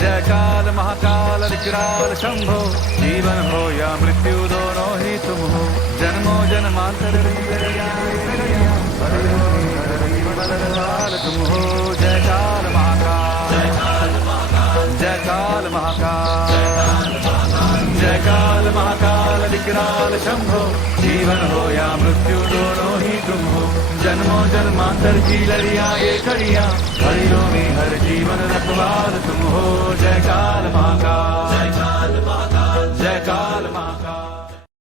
जय काल महाकाल विकराल शंभो, जीवन हो या मृत्यु दोनों ही तुम हो। जन्मों जन्मांतर तुम हो। जय काल महाकाल, जय काल महाकाल, जय काल महाकाल, जय काल महाकाल विकराल शंभो, जीवन हो या मृत्यु दोनों ही तुम हो। जन्मों जन्मांतर की लड़ियां ये खड़ियां, हरियों में हर जीवन रखवार तुम हो। जय काल महाकाल, जय काल